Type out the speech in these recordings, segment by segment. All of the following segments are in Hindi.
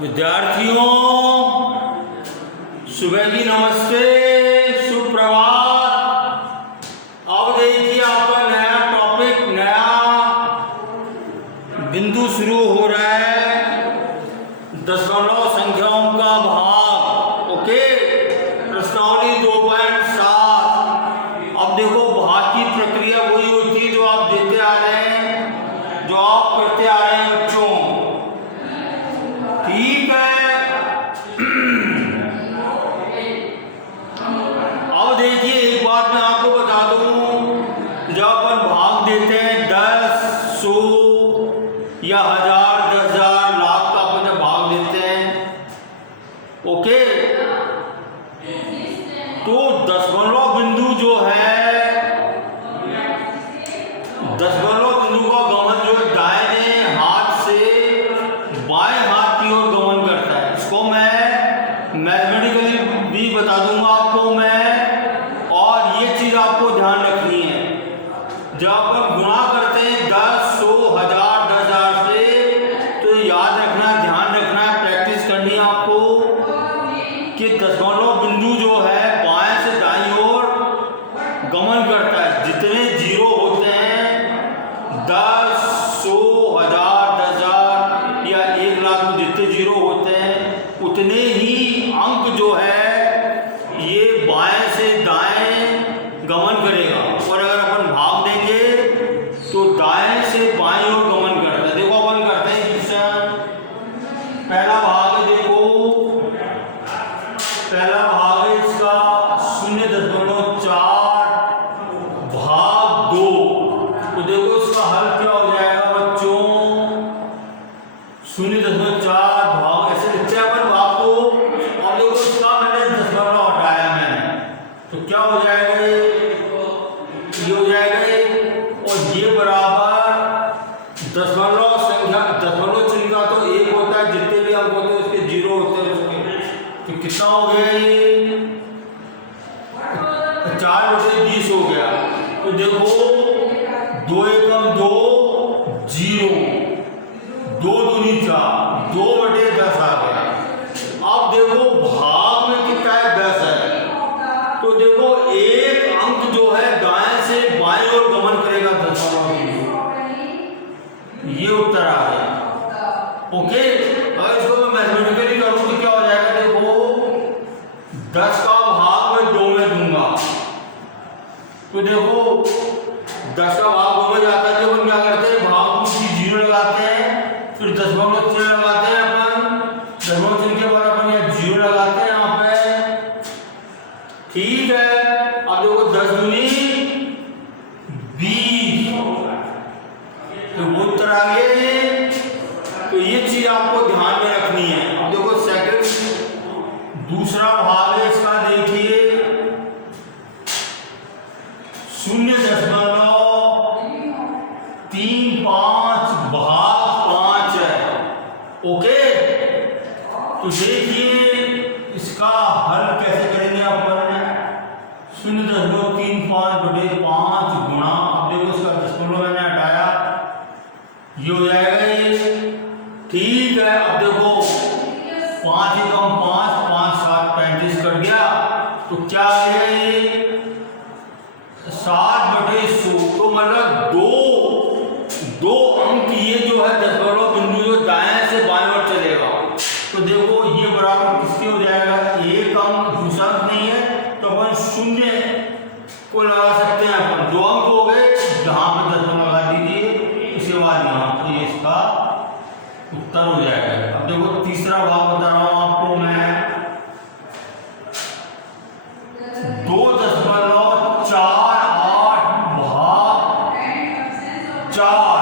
विद्यार्थियों, सुबह की नमस्ते, सुप्रभात। अब देखिए आपका नया टॉपिक, नया बिंदु शुरू हो रहा है, दशमलव संख्याओं का भाग। ओके, प्रश्नावली 2.7। अब देखो, भाग की प्रक्रिया वही होती है जो आप देते आ रहे हैं, जो आप करते आ रहे हैं बच्चों। ठीक है। अब देखिए, एक बात मैं आपको बता दूं, जब अपन भाग देते हैं 10, 100 या 1000, 10,000, लाख का अपन जब भाग देते हैं, ओके, तो दशमलव बिंदु जो है, दशमलव बिंदु का गमन जो है दाहिने हाथ से बाएं हाथ की ओर गमन करता है। इसको मैं मैथमेटिकली भी बता दूंगा आपको मैं, और ये चीज आपको ध्यान रखनी है। जब अपन गुणा करते हैं 10, 100, 1000, 10,000 से, तो याद रखना, ध्यान रखना है, प्रैक्टिस करनी है आपको कि दशमलव बिंदु जो है बाएं से दाईं ओर गमन करता है। जितने जीरो होते हैं, 10, 100, 1000, 10,000 या 1,00,000 में जितने जीरो होते हैं, उतने ही अंक जो है ये बाएं से दाएं गमन करेगा। और अगर अपन भाग देंगे तो दाएं से बाएं ओर गमन करता है। देखो अपन करते हैं क्वेश्चन, पहला भाग है, देखो पहला भाग है इसका 0.4 भाग 2। तो देखो इसका हल क्या हो जाएगा बच्चों, 0.4 भाग, ऐसे लिखते हैं अपन भाग को। अब देखो इसका मैंने दशमलव हटाया मैंने, तो क्या हो जाएगा, ये हो जाएगा ये, और ये बराबर दशमलव संख्या, दशमलव चिन्ह का तो 1 होता है, जितने भी अंक होते हैं उसके 0 होते हैं उसके। तो कितना हो गया ये, 4/20 हो गया। तो देखो 2 एकम 2, 0, 2 दूनी 4, 2/10 आ गया। अब देखो भाग में कितना है, 10 है। तो देखो एक अंक जो है दाएं से बाएं ओर गमन करेगा दशमलव बिंदु। ये उत्तर आ गया। ओके, अगर इसको मैं मैथमेटिकली करूं तो क्या हो जाएगा, देखो 10 का भाग मैं 2 में दूंगा, तो देखो 10 का भाग 2 में जाता है। तो अपन क्या करते हैं, भाग 2 की 0 लगाते हैं, फिर दशमलव चिन्ह लगाते हैं अपन, दशमलव चिन्ह के बाद अपन यहाँ 0 लगाते हैं यहाँ पे। ठीक है। अब देखो 10 दूनी 20, तो वो उत्तर आ गया ये। तो ये चीज आपको ध्यान में रखनी है। अब देखो सेकंड, दूसरा भाग है इसका, देखिए 0.35 भाग 5 है। ओके, तो देखिए इसका हल कैसे करेंगे अपन, 0.35/5 गुणा, अब देखो इसका दशमलव मैंने हटाया, ये हो जाएगा ये। ठीक है। अब देखो 5 एकम 5, 5 7 35 कट गया, तो क्या आ गया ये, 7/100। तो मतलब दो अंक ये जो है दशमलव बिंदु जो दाएं से बाएं ओर चलेगा। तो देखो ये बराबर किसके हो जाएगा, एक अंक, दूसरा अंक नहीं है तो अपन 0 को लगा सकते हैं अपन। 2 अंक हो गए, जहां पर दशमलव लगा दीजिए, उसके बाद यहाँ तो ये इसका उत्तर हो जाएगा। अब देखो तीसरा भाग बता रहा हूं आपको मैं, 2.48 भाग 4।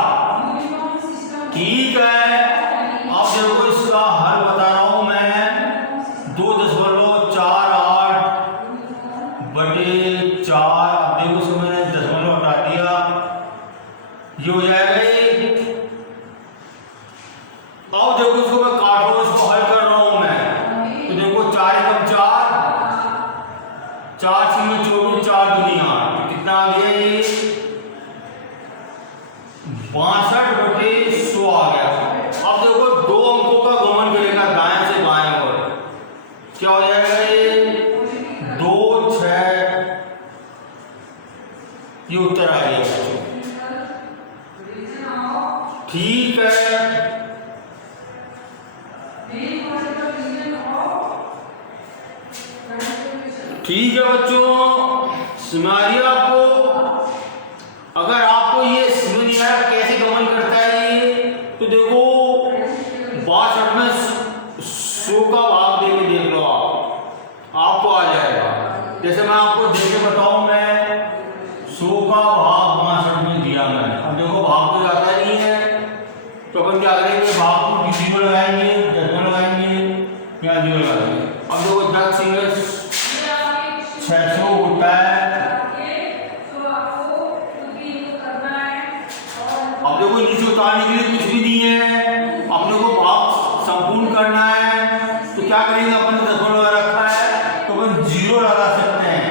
ठीक है। अब देखो इसका हल बता रहा हूं मैं, 2.48/4। अब देखो इसको मैंने दशमलव हटा दिया, ये हो जाएगा ये। अब देखो इसको मैं काट रहा हूं, इसको हल कर रहा हूं मैं, तो देखो ठीक है बच्चों, समझ आ रही है आपको? अगर आपको ये समझ नहीं आया कैसे गमन करता है ये, तो देखो 62 में 100 का भाग दे के देख लो, आपको आ जाएगा। जैसे मैं आपको दे के बताऊं, मैं 100 का भाग 62 में दिया मैंने। अब देखो भाग तो जाता नहीं है, तो अपन क्या करेंगे, भाग को 0 लगाएंगे, 10 लगाएंगे या 0 लगाएंगे। अब देखो 10 सिंगल 600 होता है। अब देखो नीचे उतारने के लिए कुछ भी नहीं है, अपने को भाग संपूर्ण करना है, तो क्या करेंगे, अपन ने दशमलव रखा है तो अपन 0 लगा सकते हैं।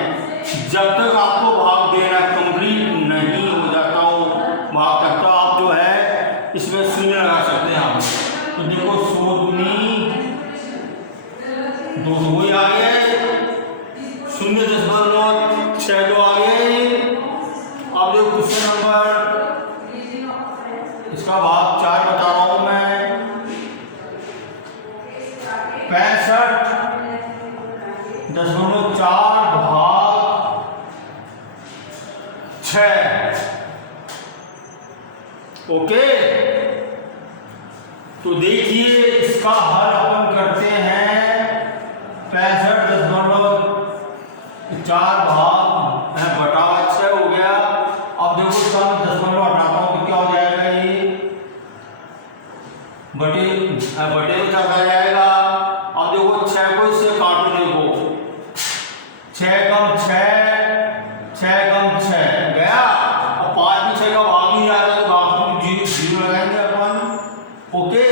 जब तक आपको भाग देना कंप्लीट नहीं हो जाता हो भाग तक, तो आप जो है इसमें 0 लगा सकते हैं आप। तो देखो 100 दूनी 200 वही आ गया है, 0.62 आ गया है। अब देखो क्वेश्चन नंबर, इसका भाग 4 बता रहा हूं मैं, 65.4 भाग 6। ओके, तो देखिए इसका हल अपन करते हैं। 65.4 भाग बटा 6 हो गया। अब देखो इसका मैं दशमलव हटाता हूं तो क्या हो जाएगा, ये बटे में चला जाएगा। अब देखो 6 को इससे काटो, देखो 6 कम 6 गया। अब 5 में 6 का भाग नहीं आएगा, तो भाग को 0 लगाएंगे अपन। ओके,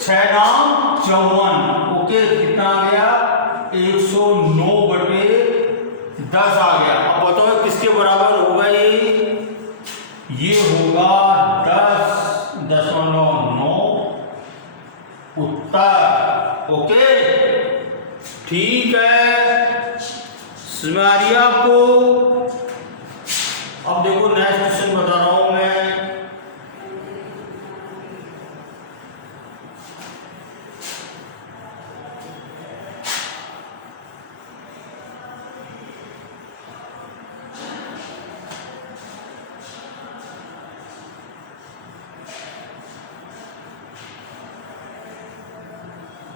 6 नाम 54। ओके, कितना आ गया, 109 बटे 10 आ गया। अब बताओ किसके बराबर होगा ये होगा 10.9 उत्तर। ओके, ठीक है, समझ आ रही है आपको? अब देखो नेक्स्ट क्वेश्चन बता रहा हूं मैं।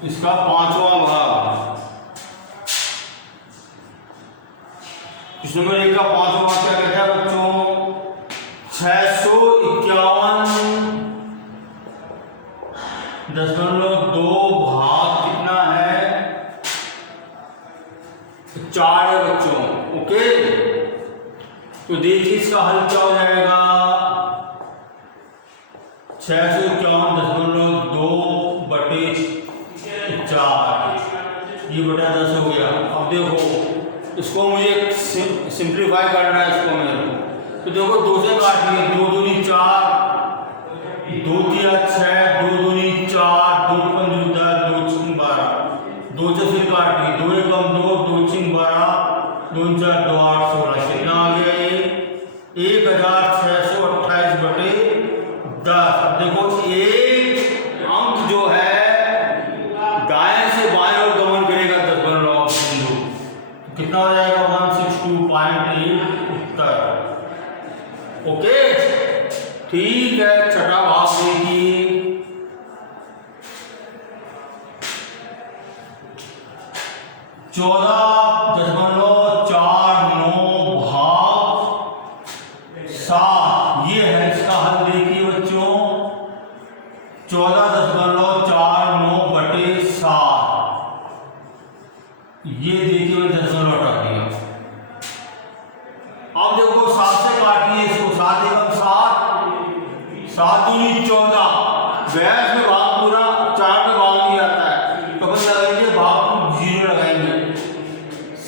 इसका 5वां भाग, क्वेश्चन नंबर 1 का 5वां भाग क्या कहता है बच्चों, 651.2 भाग कितना है, 4 है बच्चों। ओके, तो देखिए इसका हल क्या हो जाएगा, 651.2 बटे 4, ये बटा 10 हो गया। अब देखो इसको मुझे सिंप्लीफाई करना है इसको मेरे को, तो देखो 2 से काट लिया, 2 दूनी 4, 2 किया 6, 2 दूनी 4, 2 पंज 10, 2 छीन 12, 2 से फिर काट लिया, 2 एकम 2, 2 छीन 12, 2 4 2 8 16, कितना आ गया ये 1628 बटे 10। अब देखो एक अंक जो है दाएं से बाएं ओर गमन करेगा 10.9 बिंदु, कितना हो जाएगा 162.8 उत्तर। ओके, ठीक है, छठा भाग देखिए, 14.49 भाग 7, ये है इसका हल। देखिए बच्चों 14.49 बटे 7, ये देखिए मैं दशमलव हटा दिया। अब देखो 7 से काटिए इसको, 7 एकम 7, 7 दूनी 14, वैस में भाग पूरा 4 में भाग नहीं आता है, तो अपन लगाएंगे भाग को 0 लगाएंगे,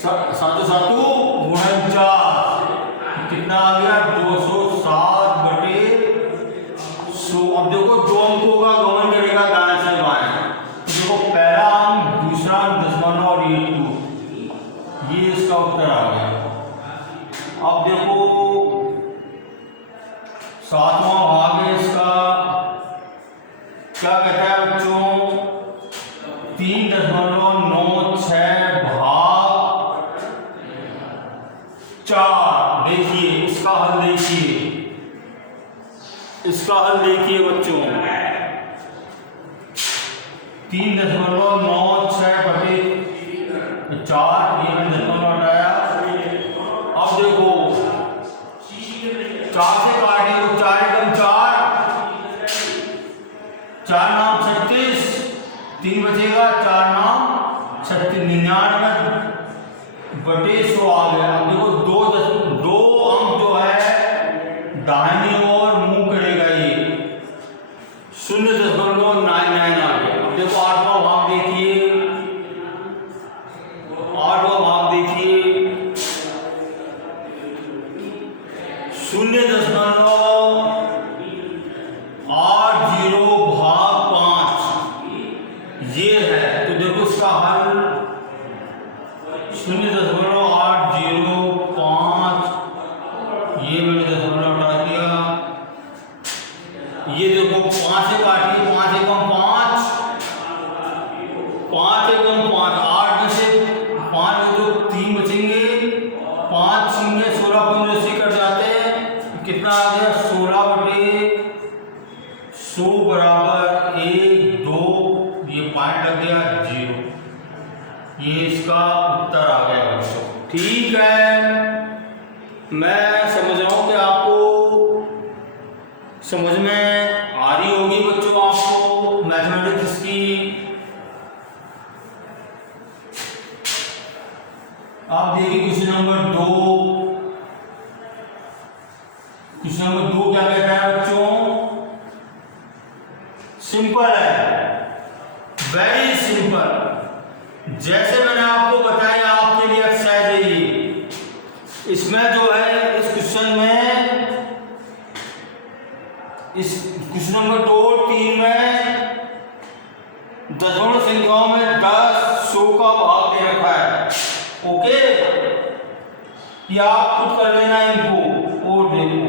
7 49, कितना आ गया 207 बटे 100। अब देखो 2 अंकों का गमन करेगा दाएं से बाएं, तो देखो पहला अंक, दूसरा अंक, दशमलव और ये 2, ये इसका उत्तर आ गया। अब देखो 7वां भाग है इसका, क्या कहता है बच्चों, 3.9 देखिए, इसका हल देखिए बच्चों, 3.96/4, ये मैंने दशमलव हटाया। अब देखो 4 से काटिए तो 4 एकम 4, 4 नाम 36, 3 बचेगा, 4 नाम 36, 99/100 आ गया। अब देखो दो अंक जो है दाहिनी ओर मुंह करेगा, ये 0.99 आ गया। अब देखो 8वां भाग देखिए, 8वां भाग देखिए, 0.80/5 ये है। तो देखो इसका हल 0.805, ये मैंने दशमलव हटा दिया। ये देखो 5 से काटिए, 5 एकम 5, 5 एकम 5, 8 में से 5 में जो 3 बचेंगे, 5 छीने 16 15 से कट जाते हैं, कितना आ गया 16/100 बराबर 1 2, ये पॉइंट लग गया 0। ये इसका उत्तर आ गया बच्चों। ठीक है, मैं समझ रहा हूं कि आपको समझ में आ रही होगी बच्चों, आपको मैथमेटिक्स की। आप देखिए क्वेश्चन नंबर 2, क्वेश्चन नंबर 2 क्या कहता है बच्चों? सिंपल है, वेरी सिंपल। जैसे मैंने आपको बताया, आपके लिए एक्सरसाइज है ये। इसमें जो है इस क्वेश्चन में, इस क्वेश्चन नंबर 2 3 में दशमलव संख्याओं में 10 100 का भाग दे रखा है। ओके, ये आप खुद कर लेना इनको। और देखो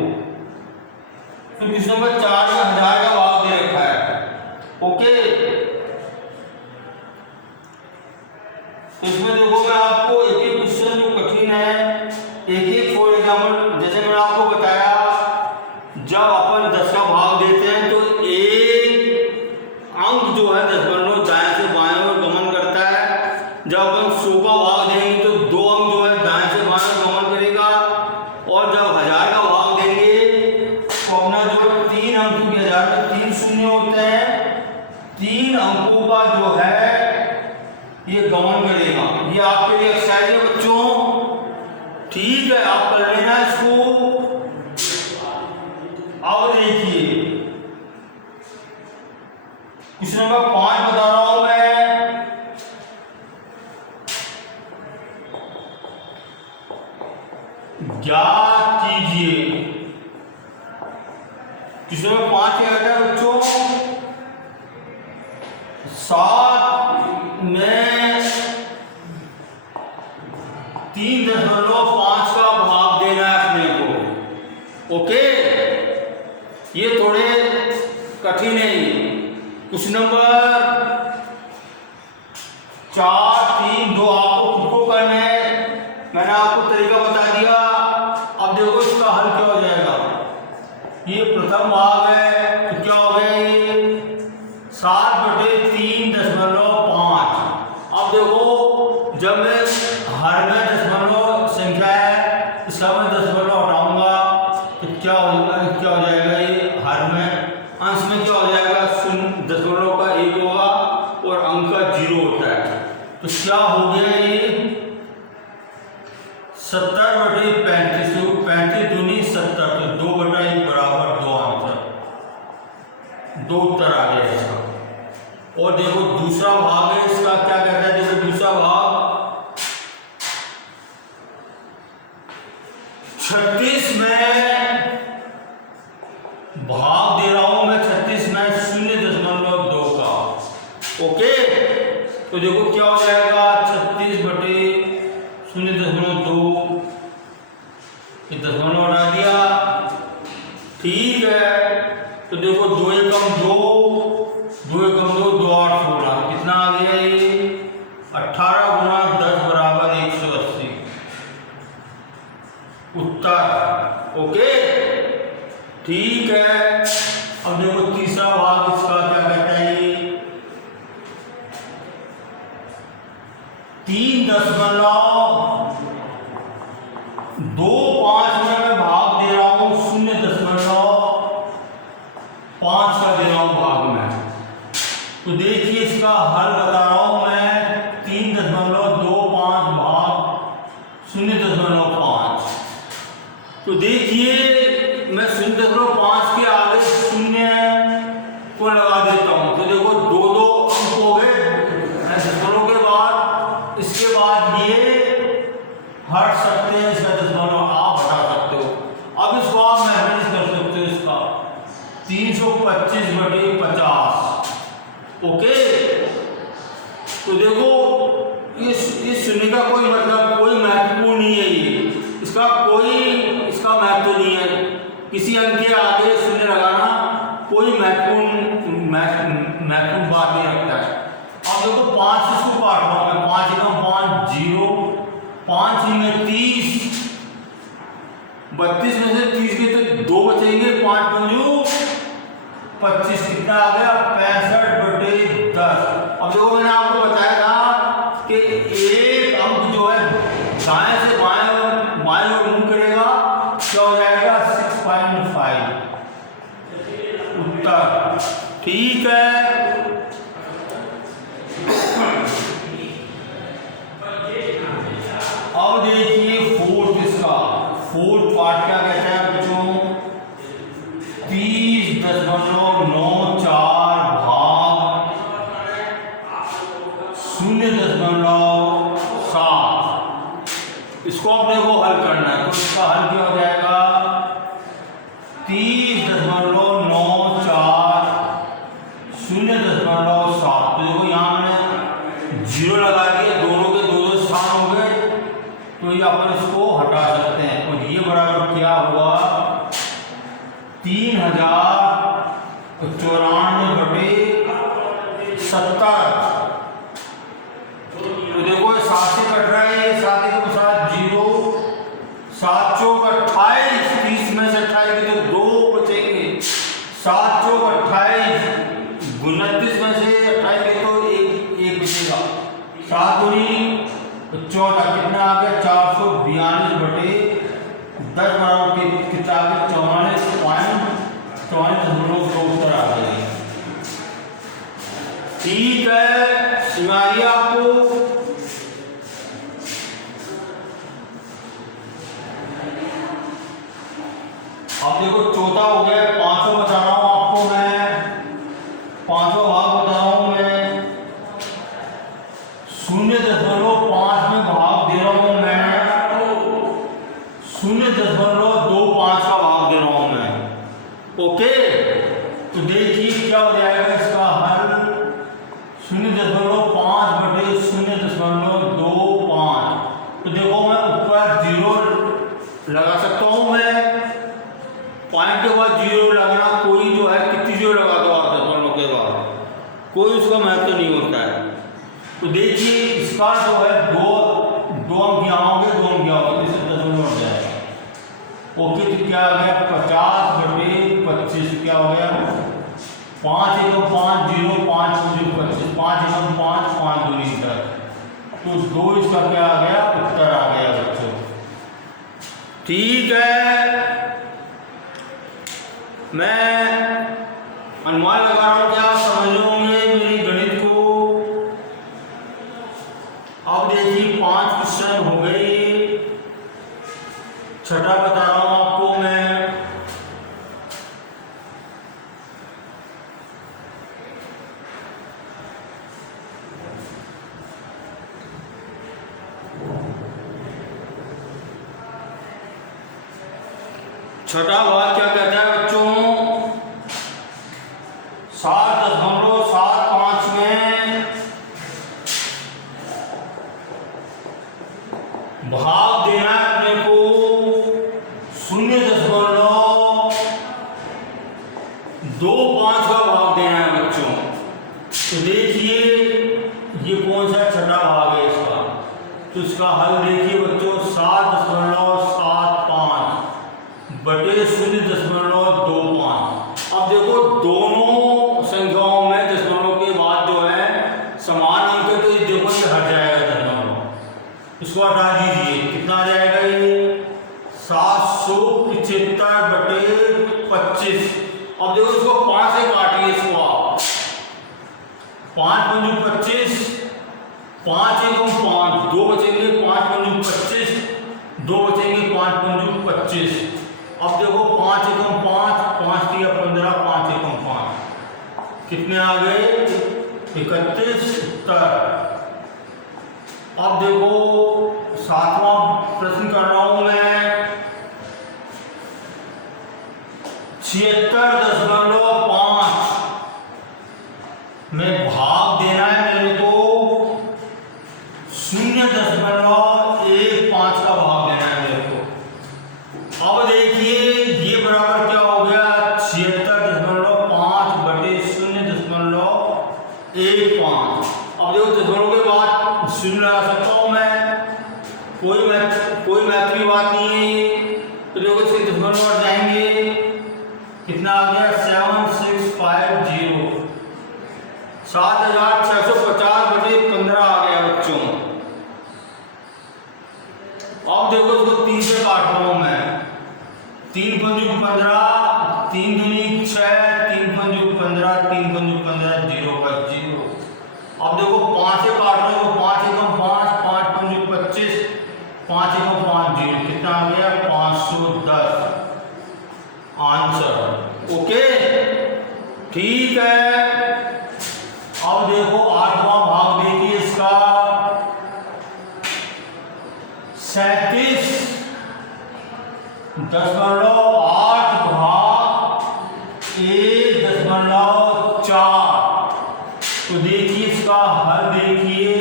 तो क्वेश्चन नंबर 4 में 1000 का भाग दे रखा है। ओके, इसमें देखो मैं आपको एक एक क्वेश्चन जो कठिन है, एक एक फॉर एग्जाम्पल, जैसे मैंने आपको बताया, जब अपन 10 का भाग देते हैं तो एक अंक जो है दशमलव दाएं से बाएं ओर गमन करता है। जब अपन 100 का भाग देंगे तो 2 अंक जो है दाएं से बाएं ओर गमन करेगा। और जब 1000 का भाग देंगे तो अपना जो 3 अंक, क्योंकि 1000 में 3 शून्य होते हैं, 3 अंकों का जो है ये गमन करेगा। ये आपके लिए एक्सरसाइज है बच्चों। ठीक है, आप कर लेना इसको। अब देखिए क्वेश्चन नंबर 5 बता रहा हूं मैं। ज्ञात कीजिए, क्वेश्चन नंबर 5 क्या कहता है बच्चों? 7 में 3.5 का भाग देना है अपने को। ओके, ये थोड़े कठिन है। क्वेश्चन नंबर 4 3 2 आपको खुद को करना है, मैंने आपको तरीका बता दिया। अब देखो इसका हल क्या हो जाएगा। ये प्रथम भाग है तो क्या हो गया, ये 7/3.5। अब देखो जब मैं हर में दशमलव संख्या है, इसका मैं दशमलव हटाऊंगा तो क्या हो जाएगा, ये हर में अंश में क्या हो जाएगा, 0.0 का 1 होगा और अंक का 0 होता है। तो क्या हो गया, ये 70/35, 35 दूनी 70, तो 2/1 बराबर 2 आंसर, 2 उत्तर आ गया इसका। और देखो दूसरा भाग है इसका, क्या कहता है, देखो दूसरा भाग 36 में भाग दे रहा हूं मैं, 36 में 0.2 का। ओके, तो देखो क्या हो जाएगा, 36/0.2, ये दशमलव हटा दिया। ठीक है, तो देखो 2 एकम 2, 2 एकम 2, 2 8 16, कितना आ गया, ये 18 गुणा 10 बराबर 180 उत्तर। ओके। 3.25 में मैं भाग दे रहा हूं 0.5 का दे रहा हूं भाग में। तो देखिए इसका हल बता रहा हूं मैं, 3.25 भाग 0.5। तो देखिए मैं 0.5 के आगे शून्य को लगा देता हूं। तो देखो दो अंक हो गए दशमलव के बाद, इसके बाद ये हट सकते हैं, इसका दशमलव आप हटा सकते हो। अब इसको आप मैनेज कर सकते हो, इसका 325/50। ओके, तो देखो इस शून्य का कोई मतलब कोई महत्वपूर्ण नहीं है, ये इसका महत्व नहीं है। किसी अंक के आगे शून्य लगाना कोई महत्वपूर्ण बात नहीं रखता है। अब देखो 5 इसको काट रहा हूं मैं, 5 एकम 5 0, 5 में 30, 32 में से 30 के तो 2 बचेंगे, 5 पंजू 25, कितना आ गया 65/10। अब देखो मैंने आपको बताया था कि एक अंक जो है दाएं से बाएं और मूव करेगा, क्या हो जाएगा 6.5 उत्तर। ठीक है, अब देखिए फोर्थ पार्ट क्या कहता है बच्चों, 30.94 भाग 0.7। इसको अपने को हल करना है, तो इसका हल क्या हो जाएगा 30.94 0.7। तो देखो यहाँ मैंने 0 लगा दिया, दोनों के दो स्थान हो गए, तो ये अपन इसको हटा सकते हैं। और ये बराबर क्या हुआ 3094/70। तो देखो ये 7 से कट रहा है, 7 के साथ 0, 7 चौक 28, 30 में से 28 के तो 2 बचेंगे, 7 चौक 28, 29 में से 28 के तो 1 बचेगा, 7 दूनी 14, कितना आ गया 442/10 बराबर कितना आ गया 44.44 उत्तर आ गया। ठीक है, सुनाइए आपको। अब देखो चौथा हो गया, 5वां बता रहा हूं आपको मैं, 5वां भाग बता रहा हूं मैं, 0.5 में भाग दे रहा हूं मैं, 0.25 का भाग दे रहा हूं मैं। ओके, तो देखिए क्या हो जाएगा इसका हल 0.5/0.25। तो देखो मैं ऊपर 0 लगा सकता हूं मैं, पॉइंट के बाद 0 लगाना, कोई जो है कितनी 0 लगा दो आप दशमलव के बाद, कोई उसका महत्व नहीं होता है। तो देखिए इसका जो है दो अंक यहाँ होंगे, 2 अंक यहाँ होंगे, इससे दशमलव हो जाएगा। ओके, तो क्या आ गया 50/25, क्या हो गया 5 एकम 5 0, 5 0 25, 5 एकम 5, 5 दूनी 10। तो 2 इसका क्या आ गया उत्तर आ गया बच्चों। ठीक है, मैं अनुमान लगा रहा हूं कि आप समझ रहे होंगे मेरी गणित को। अब देखिए 5 क्वेश्चन हो गए, छठा बता रहा हूं आपको मैं। छठा भाग क्या कहता है बच्चों, 7.75 में भाग देना है अपने को 0.25 का भाग देना है बच्चों। तो देखिए ये कौन सा छठा भाग है इसका, तो इसका हल देखिए बच्चों 7.75/0.25। अब देखो दोनों संख्याओं में दशमलव के बाद जो है समान अंक है, तो देखो ये हट जाएगा दशमलव। इसको हटा दीजिए, कितना आ जाएगा ये 775/25। अब देखो इसको 5 से काटिए, इसको आप 5 पंजू 25, 5 एकम 5, 2 बचेंगे, 5 पंजू 25, 2 बचेंगे, 5 पंजू 25। अब देखो 5 एकम 5, 5 दिया 15, 5 एकम 5, कितने आ गए 31 उत्तर। अब देखो 7वां प्रश्न कर रहा हूं मैं, 76.5 में भाग देना है मेरे को 0.15 का भाग देना है मेरे को। अब देखिए ये बराबर क्या हो गया 76.5/0.15। अब देखो दशमलव के बाद 0 लगा सकता हूं मैं, कोई मैथ की बात नहीं है। तो देखो इसके दशमलव बढ़ जाएंगे, कितना आ गया 7650, 7650/15 आ गया बच्चों। अब देखो इसको 3 से काट रहा हूं मैं, 3 पंजू 15, 3 दूनी 6, 3 पंजू 15, 3 पंजू 15, 0 का 0। अब देखो 5 से काट रहा हूं, 5 एकम 5, 5 पंजू 25, 5 एकम 5, 0, कितना आ गया 510 आंसर। ओके ठीक है। अब देखो 8वां भाग देखिए इसका, 37.8 भाग 1.4। तो देखिए इसका हल देखिए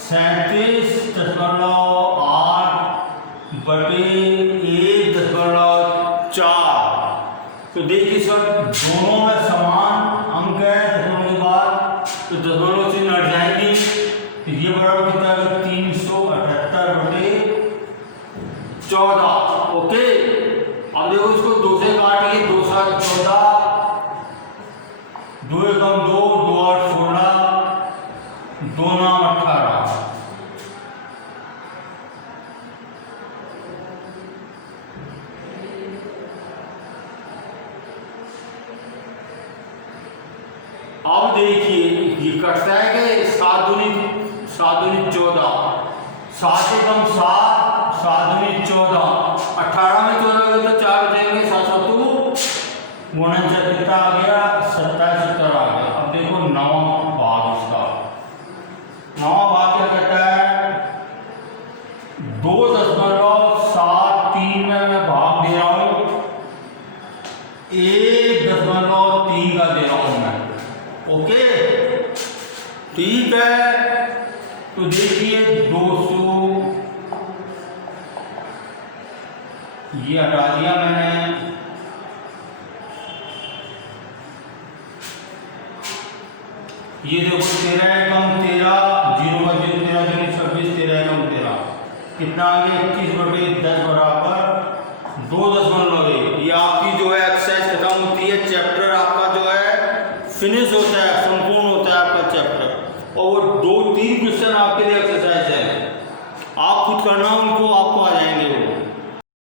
37.8/1.4। तो देखिए सर दोनों में समान अंक है दशमलव के बाद, तो दशमलव से नट जाएंगे। तो ये बराबर कितना है 378/14। ओके अब देखो इसको 2 से काटिए, 2 7 14, 2 एकम 2, 2 8 16, 2 9 18। अब देखिए ये कटता है कि 7 दूनी 14, 7 एकम 7, 7 दूनी 14, 18 में 14 गए तो 4 बचेंगे, 7 7 गुणन 4 कितना आ गया 27 उत्तर आ गया। अब देखो 9वां भाग इसका, 9वां भाग क्या कहता है 2.73 में मैं भाग दे रहा हूं 1.3 का दे रहा हूं मैं। ओके ठीक है। तो देखिए 200 ये हटा दिया मैंने, ये देखो 13 एकम 13, 0 का 0, 13 दूनी 26, 13 एकम 13, कितना आ गया 21/10 बराबर 2.1। ये आपकी जो है एक्सरसाइज खत्म होती है, चैप्टर आपका जो है फिनिश होता है, संपूर्ण होता है आपका चैप्टर। और वो 2-3 क्वेश्चन आपके लिए एक्सरसाइज है, आप खुद करना उनको, आपको आ जाएंगे वो।